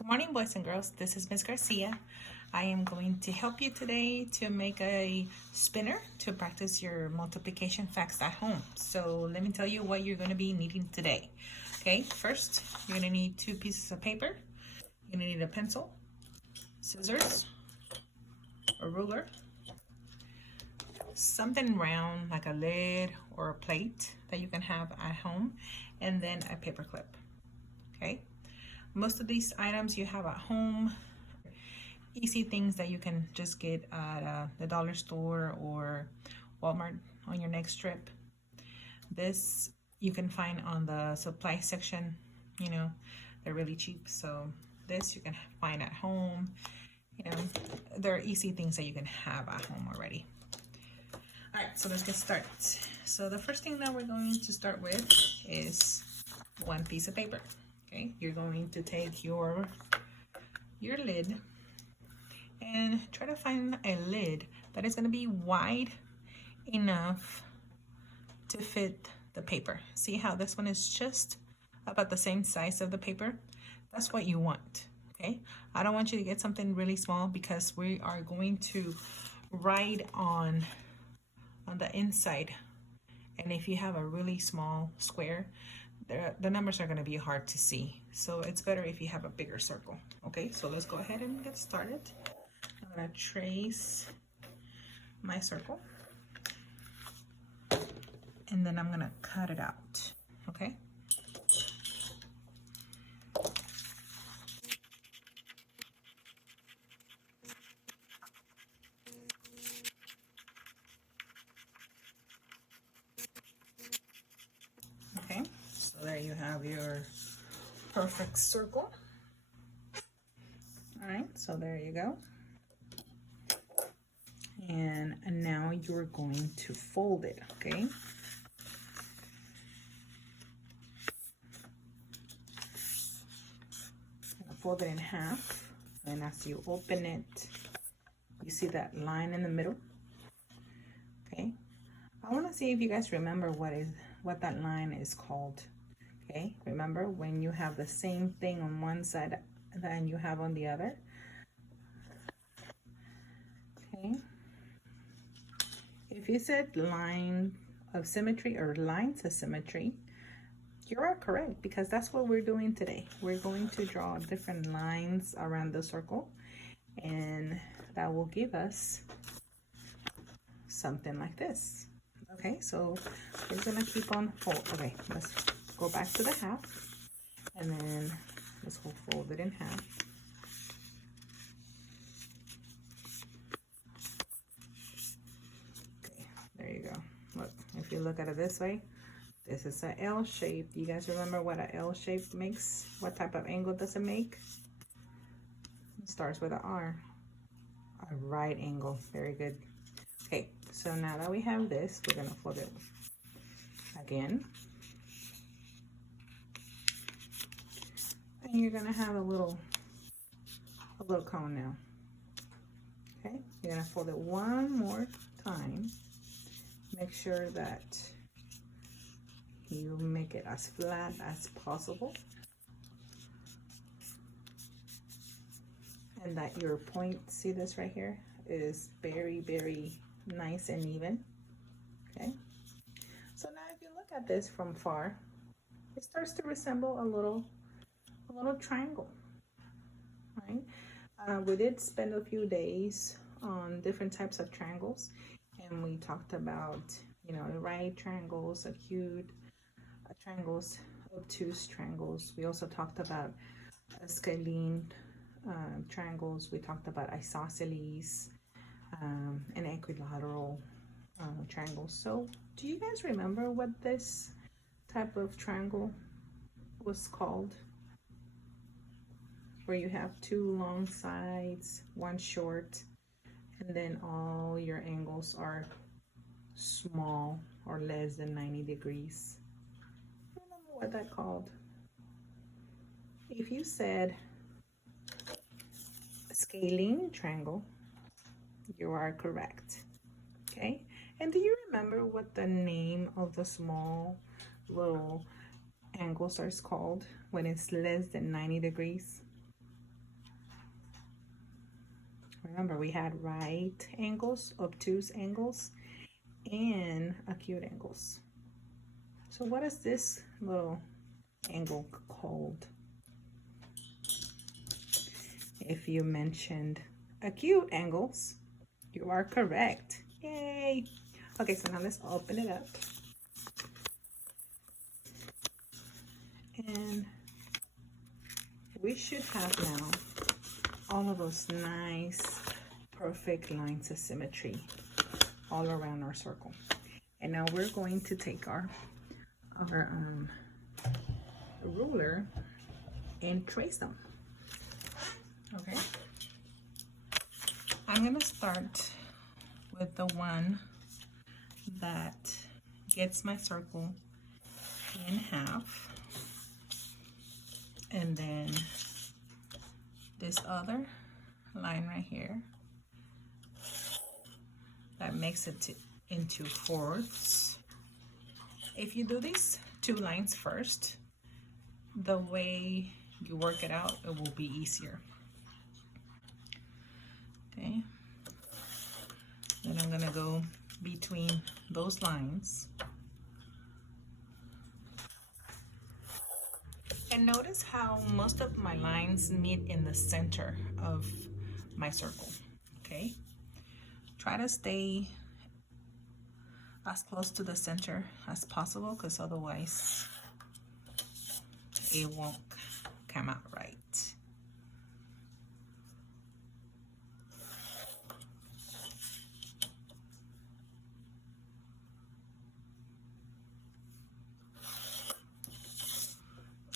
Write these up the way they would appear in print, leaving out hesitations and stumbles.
Good morning, boys and girls. This is Miss Garcia. I am going to help you today to make a spinner to practice your multiplication facts at home. So let me tell you what you're going to be needing today. Okay, first you're going to need 2 pieces of paper. You're going to need a pencil, scissors, a ruler, something round like a lid or a plate that you can have at home, and then a paper clip. Okay. Most of these items you have at home, easy things that you can just get at the dollar store or Walmart on your next trip. This you can find on the supply section, they're really cheap. So this you can find at home. They're easy things that you can have at home already. All right, so let's get started. So the first thing that we're going to start with is 1 piece of paper. Okay, you're going to take your lid and try to find a lid that is going to be wide enough to fit the paper. See how this one is just about the same size of the paper? That's what you want, okay? I don't want you to get something really small because we are going to write on the inside. And if you have a really small square, the numbers are going to be hard to see. So it's better if you have a bigger circle. Okay, so let's go ahead and get started. I'm going to trace my circle. And then I'm going to cut it out. Okay. Okay, so there you have your perfect circle. All right, so there you go. And now you're going to fold it, okay? Fold it in half, and as you open it, you see that line in the middle. Okay, I want to see if you guys remember what that line is called. Okay, remember when you have the same thing on one side than you have on the other. Okay, if you said line of symmetry or lines of symmetry, you are correct, because that's what we're doing today. We're going to draw different lines around the circle, and that will give us something like this. Okay, so we're gonna keep on fold. Okay, let's go back to the half, and then let's go fold it in half. Okay, there you go. Look, if you look at it this way, this is an L shape. Do you guys remember what an L shape makes? What type of angle does it make? It starts with an R. A right angle. Very good. Okay, so now that we have this, we're gonna fold it again. And you're gonna have a little cone now. Okay, you're gonna fold it one more time. Make sure that you make it as flat as possible, and that your point, see this right here, is very, very nice and even. Okay, so now if you look at this from far, it starts to resemble a little triangle, right? We did spend a few days on different types of triangles, and we talked about, right triangles, acute triangles, obtuse triangles. We also talked about scalene triangles. We talked about isosceles and equilateral triangles. So do you guys remember what this type of triangle was called? Where you have 2 long sides, 1 short, and then all your angles are small or less than 90 degrees. Remember what that called? If you said scalene triangle, you are correct. Okay, and do you remember what the name of the small little angles are called when it's less than 90 degrees? Remember, we had right angles, obtuse angles, and acute angles. So what is this little angle called? If you mentioned acute angles, you are correct. Yay! Okay, so now let's open it up. And we should have now all of those nice, perfect lines of symmetry all around our circle. And now we're going to take our ruler and trace them. Okay. I'm gonna start with the one that gets my circle in half. And then this other line right here that makes it into fourths. If you do these two lines first, the way you work it out, it will be easier. Okay. Then I'm gonna go between those lines. And notice how most of my lines meet in the center of my circle, okay? Try to stay as close to the center as possible, because otherwise it won't come out right.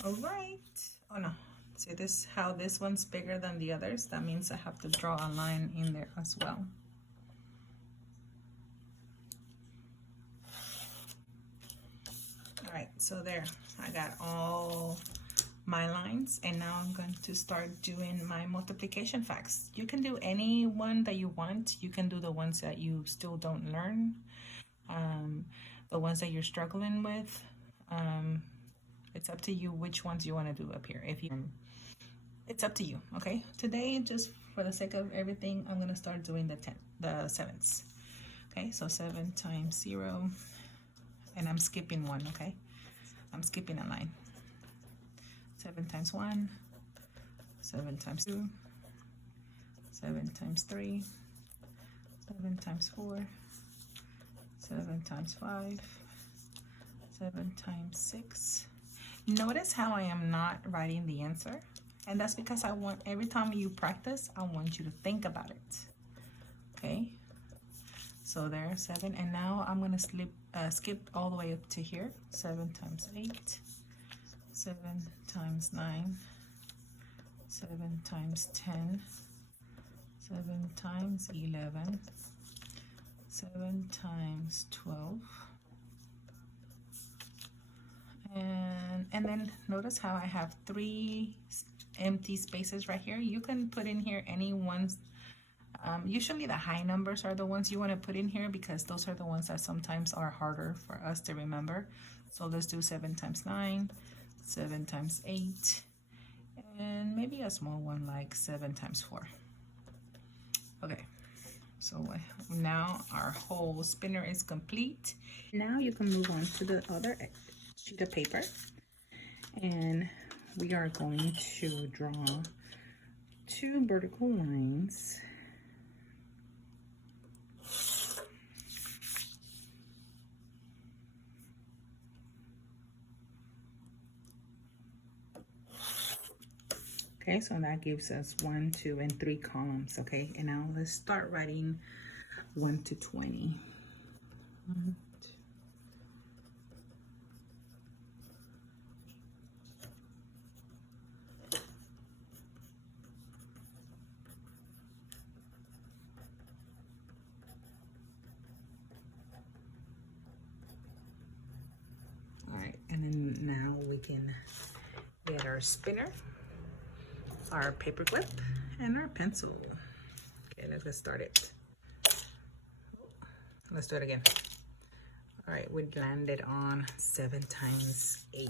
All right. Oh no, see this, how this one's bigger than the others? That means I have to draw a line in there as well. All right, so there, I got all my lines, and now I'm going to start doing my multiplication facts. You can do any one that you want. You can do the ones that you still don't learn, the ones that you're struggling with. It's up to you which ones you want to do up here. It's up to you, okay? Today, just for the sake of everything, I'm gonna start doing the sevens. Okay, so 7 times 0, and I'm skipping one, okay? I'm skipping a line. 7 times 1, 7 times 2, 7 times 3, 7 times 4, 7 times 5, 7 times 6. Notice how I am not writing the answer, and that's because I want, every time you practice, I want you to think about it. Okay, so there's 7, and now I'm gonna skip all the way up to here. 7 times 8, 7 times 9, 7 times 10, 7 times 11, 7 times 12. And then notice how I have 3 empty spaces right here. You can put in here any ones. Usually the high numbers are the ones you want to put in here, because those are the ones that sometimes are harder for us to remember. So let's do 7 times 9, 7 times 8, and maybe a small one like 7 times 4. Okay, so now our whole spinner is complete. Now you can move on to the other sheet of paper, and we are going to draw 2 vertical lines. Okay, so that gives us 1, 2, and 3 columns. Okay, and now let's start writing 1 to 20. 1, 2. All right, and then now we can get our spinner, our paper clip, and our pencil. Okay, let's get started. Let's do it again. All right, we landed on 7 times 8.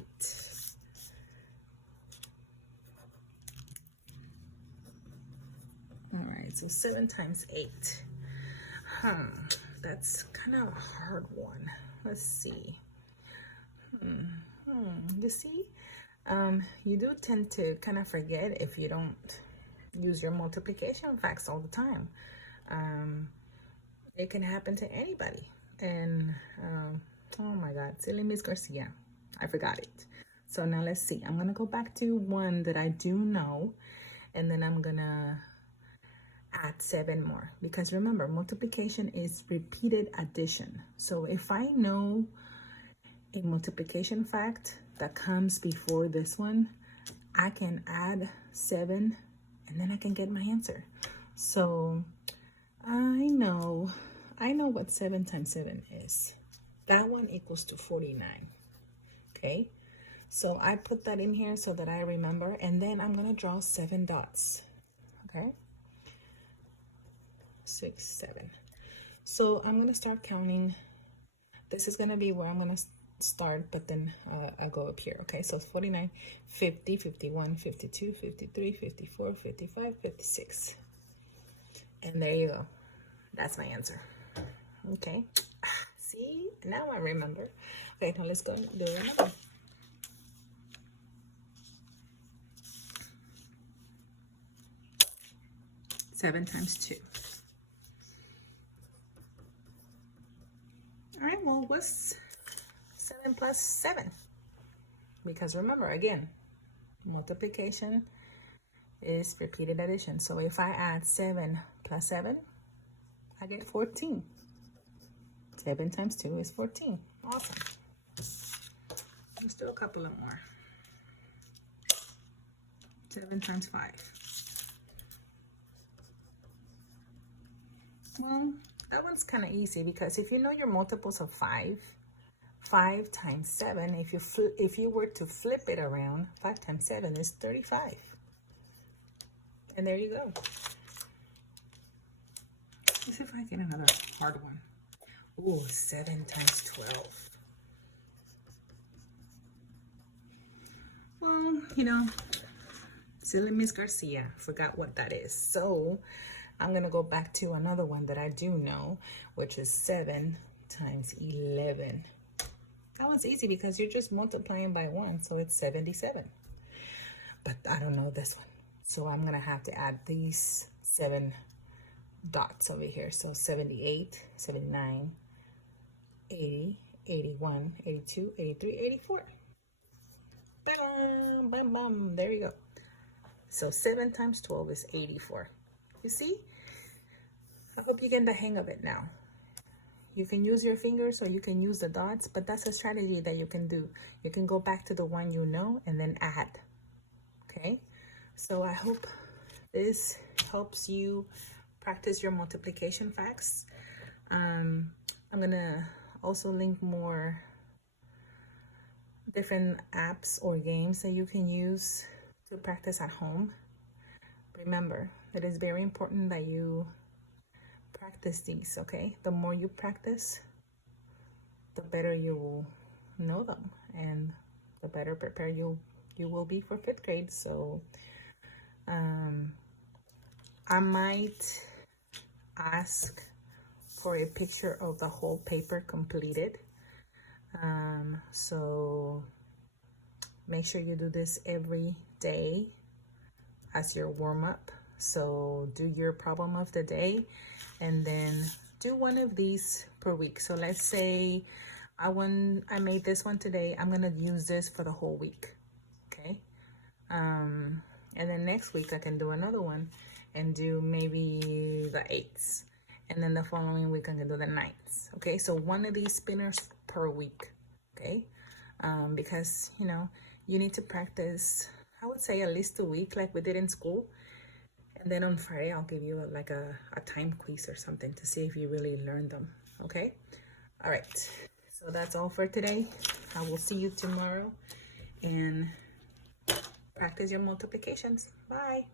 All right, So 7 times 8. That's kind of a hard one. Let's see. You see, you do tend to kind of forget if you don't use your multiplication facts all the time. It can happen to anybody. And oh my God, silly Miss Garcia, I forgot it. So now let's see. I'm gonna go back to one that I do know, and then I'm gonna add 7 more, because remember, multiplication is repeated addition. So if I know a multiplication fact that comes before this one, I can add 7 and then I can get my answer. So I know what 7 times 7 is. That one equals to 49. Okay, so I put that in here so that I remember, and then I'm gonna draw 7 dots. Okay, 6, 7. So I'm gonna start counting. This is gonna be where I'm gonna start, but then I'll go up here. Okay, so it's 49, 50, 51, 52, 53, 54, 55, 56. And there you go. That's my answer. Okay, see, now I remember. Okay, now let's go and do another. Seven times 2. All right, well, what's 7 plus 7? Because remember, again, multiplication is repeated addition. So if I add 7 plus 7, I get 14. 7 times 2 is 14. Awesome. Let's do a couple of more. 7 times 5. Well, that one's kind of easy, because if you know your multiples of 5, 5 times 7, if you were to flip it around, 5 times 7 is 35. And there you go. Let's see if I get another hard one. Ooh, 7 times 12. Well, you know, silly Miss Garcia, forgot what that is. So I'm going to go back to another one that I do know, which is 7 times 11. That one's easy because you're just multiplying by 1, so it's 77. But I don't know this one. So I'm going to have to add these 7 dots over here. So 78, 79, 80, 81, 82, 83, 84. Bam, bam, bam. There you go. So 7 times 12 is 84. You see? I hope you get the hang of it now. You can use your fingers or you can use the dots, but that's a strategy that you can do. You can go back to the one you know and then add. Okay? So I hope this helps you practice your multiplication facts. I'm gonna also link more different apps or games that you can use to practice at home. Remember, it is very important that you practice these, okay? The more you practice, the better you will know them, and the better prepared you will be for 5th grade. So I might ask for a picture of the whole paper completed. So make sure you do this every day as your warm-up. So do your problem of the day and then do one of these per week. So let's say I made this one today. I'm gonna use this for the whole week. Okay. And then next week I can do another one and do maybe the 8s. And then the following week I can do the 9s. Okay, so one of these spinners per week. Okay, because you know you need to practice, I would say at least a week like we did in school. And then on Friday I'll give you a time quiz or something to see if you really learned them. Okay, all right, so that's all for today. I will see you tomorrow and practice your multiplications. Bye.